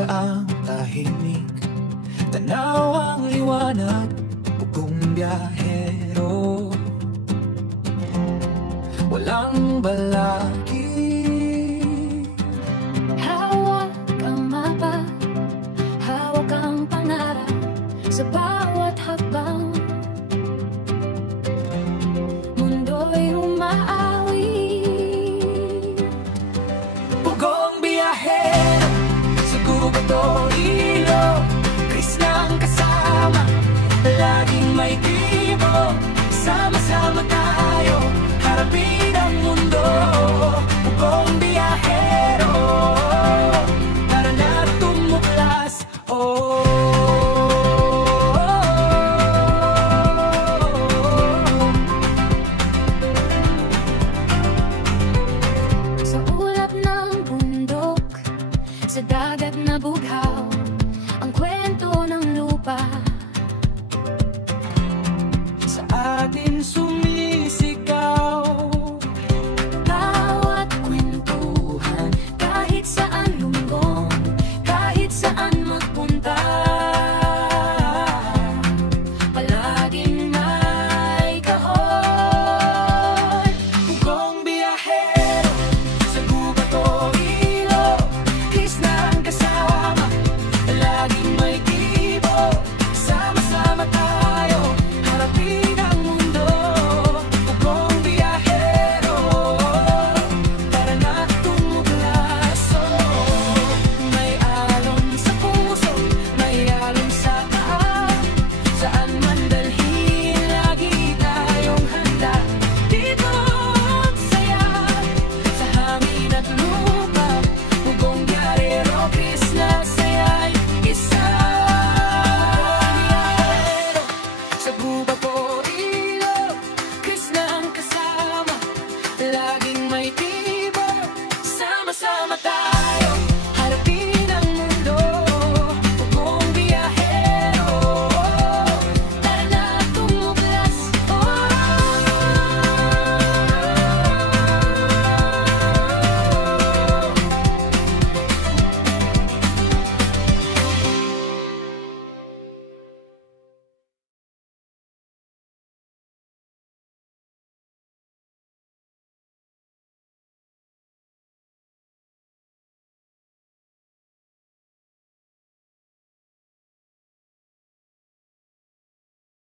daang tahimik, tanaw ang liwanag, bugong biyahero. Walang balaki, hawak ang mapa, hawak ang pangarap sa bawat hakbang. Mundo'y umaawi, bugong biyahero, sa gubat o ilog, Chris lang kasama, laging may gibo. Sama-sama tayo, harapin ang mundo. Bugong biyahero,